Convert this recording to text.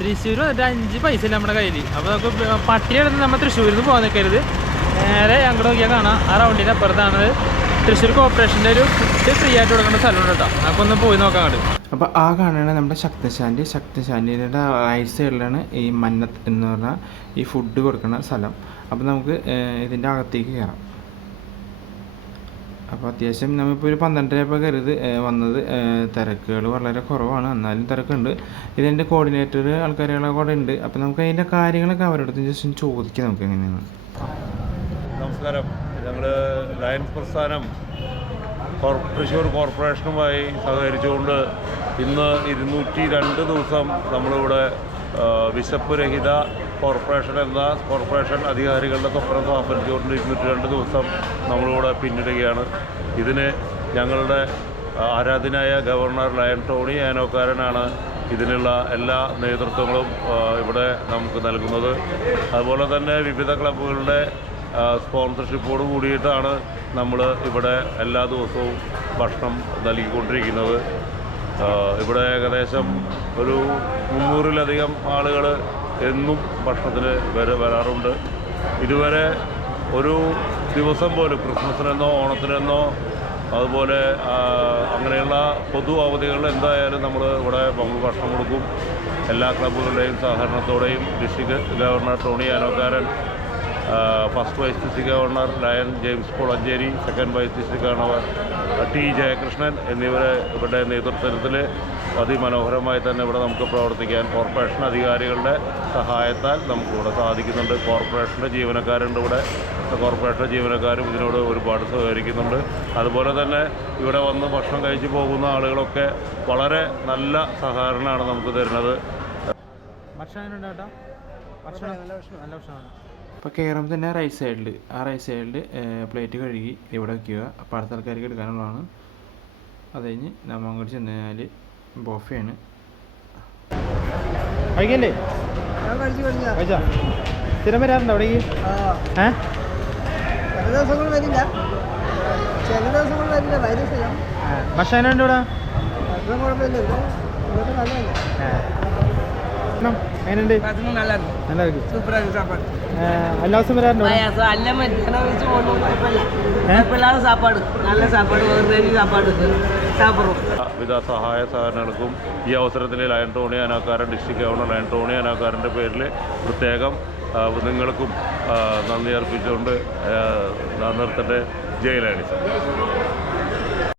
തൃശ്ശൂർ വന്നിട്ട് 5 പൈസ ഇല്ല നമ്മുടെ കയ്യിൽ. അപ്പോൾ നമുക്ക് പട്ടിയെടുത്ത് നമ്മൾ തൃശ്ശൂരിൽ നിന്ന് പോകാൻ നിൽക്കരുത്. നേരെ അങ്ങോട്ട് നോക്കിയാൽ കാണാം, ആ റൗണ്ടിൻ്റെ അപ്പുറത്താണ് തൃശ്ശൂർ കോർപ്പറേഷൻ്റെ ഒരു ഫുഡ് ഫ്രീ ആയിട്ട് കൊടുക്കേണ്ട സ്ഥലമുണ്ട് കേട്ടോ. അപ്പോൾ ഒന്ന് പോയി നോക്കാം അങ്ങോട്ട്. അപ്പോൾ ആ കാണുന്നത് നമ്മുടെ ശക്തിശാലിയുടെ റൈറ്റ് സൈഡിലാണ് ഈ മന്നത്ത് എന്ന് പറഞ്ഞാൽ ഈ ഫുഡ് കൊടുക്കുന്ന സ്ഥലം. അപ്പോൾ നമുക്ക് ഇതിൻ്റെ അകത്തേക്ക് കയറാം. അപ്പോൾ അത്യാവശ്യം നമ്മളിപ്പോൾ ഒരു 12:30 കരുത് വന്നത്. തിരക്കുകൾ വളരെ കുറവാണ്, എന്നാലും തിരക്കുണ്ട്. ഇതിൻ്റെ കോർഡിനേറ്റർ ആൾക്കാരുകളൊക്കെ കൂടെ ഉണ്ട്. അപ്പോൾ നമുക്ക് അതിൻ്റെ കാര്യങ്ങളൊക്കെ അവരോട് ജസ്റ്റ് ചോദിക്കാം നമുക്ക് എങ്ങനെയാണ്. നമസ്കാരം. ഞങ്ങൾ ലയൺസ് പ്രസ്ഥാനം തൃശ്ശൂർ കോർപ്പറേഷനുമായി സഹകരിച്ചുകൊണ്ട് ഇന്ന് 202 ദിവസം നമ്മളിവിടെ വിശപ്പ് രഹിത കോർപ്പറേഷൻ എന്ന കോർപ്പറേഷൻ അധികാരികളുടെ സ്വപ്നം സ്ഥാപിച്ചുകൊണ്ട് 202 ദിവസം നമ്മളിവിടെ പിന്നിടുകയാണ്. ഇതിന് ഞങ്ങളുടെ ആരാധനായ ഗവർണർ ലയൺ ടോണി ആനോക്കാരനാണ് ഇതിനുള്ള എല്ലാ നേതൃത്വങ്ങളും ഇവിടെ നമുക്ക് നൽകുന്നത്. അതുപോലെ തന്നെ വിവിധ ക്ലബ്ബുകളുടെ സ്പോൺസർഷിപ്പോട് കൂടിയിട്ടാണ് നമ്മൾ ഇവിടെ എല്ലാ ദിവസവും ഭക്ഷണം നൽകിക്കൊണ്ടിരിക്കുന്നത്. ഇവിടെ ഏകദേശം ഒരു 300-ലധികം ആളുകൾ എന്നും ഭക്ഷണത്തിന് വരാറുണ്ട്. ഇതുവരെ ഒരു ദിവസം പോലും ക്രിസ്മസിനെന്നോ ഓണത്തിനെന്നോ അതുപോലെ അങ്ങനെയുള്ള പൊതു അവധികളിൽ എന്തായാലും നമ്മൾ ഇവിടെ ഭക്ഷണം കൊടുക്കും. എല്ലാ ക്ലബ്ബുകളുടെയും സഹകരണത്തോടെയും district governor Tony Anokkaran, first vice district governor lion James Kolenchery, second vice district governor T Jayakrishnan ഇവരുടെ നേതൃത്വത്തിൽ അതിമനോഹരമായി തന്നെ ഇവിടെ നമുക്ക് പ്രവർത്തിക്കാൻ കോർപ്പറേഷൻ അധികാരികളുടെ സഹായത്താൽ നമുക്കിവിടെ സാധിക്കുന്നുണ്ട്. കോർപ്പറേഷൻ്റെ ജീവനക്കാരുണ്ട് ഇവിടെ. കോർപ്പറേഷൻ ജീവനക്കാരും ഇതിനോട് ഒരുപാട് സഹകരിക്കുന്നുണ്ട്. അതുപോലെ തന്നെ ഇവിടെ വന്ന് ഭക്ഷണം കഴിച്ച് പോകുന്ന ആളുകളൊക്കെ വളരെ നല്ല സഹകരണമാണ് നമുക്ക് തരുന്നത്. അപ്പോൾ കയറുമ്പോൾ തന്നെ റൈറ്റ് സൈഡിൽ പ്ലേറ്റ് കഴുകി ഇവിടെ വയ്ക്കുക. അപ്പോൾ അടുത്ത ആൾക്കാർക്ക് എടുക്കാനുള്ളതാണ്. അത് കഴിഞ്ഞ് നമ്മൾ അങ്ങോട്ട് ചെന്ന് കഴിഞ്ഞാൽ ബോഫയാണ്. കഴിക്കല്ലേ? കഴിച്ചാ സ്ഥിരം വരാറുണ്ടോ അവിടേക്ക്? ഭക്ഷണം ഉണ്ട് ഇവിടെ? എങ്ങനെയുണ്ട്? നല്ല എല്ലാ ദിവസം വരാറുണ്ടോ? വിവിധ സഹായ സഹകരണങ്ങൾക്കും ഈ അവസരത്തിൽ lion Tony Anokkaran, district governor lion Tony ആനോക്കാരൻ്റെ പേരിൽ പ്രത്യേകം നിങ്ങൾക്കും നന്ദി അർപ്പിച്ചുകൊണ്ട് നിർത്തട്ടെ. ജയ് ലയൺസ്.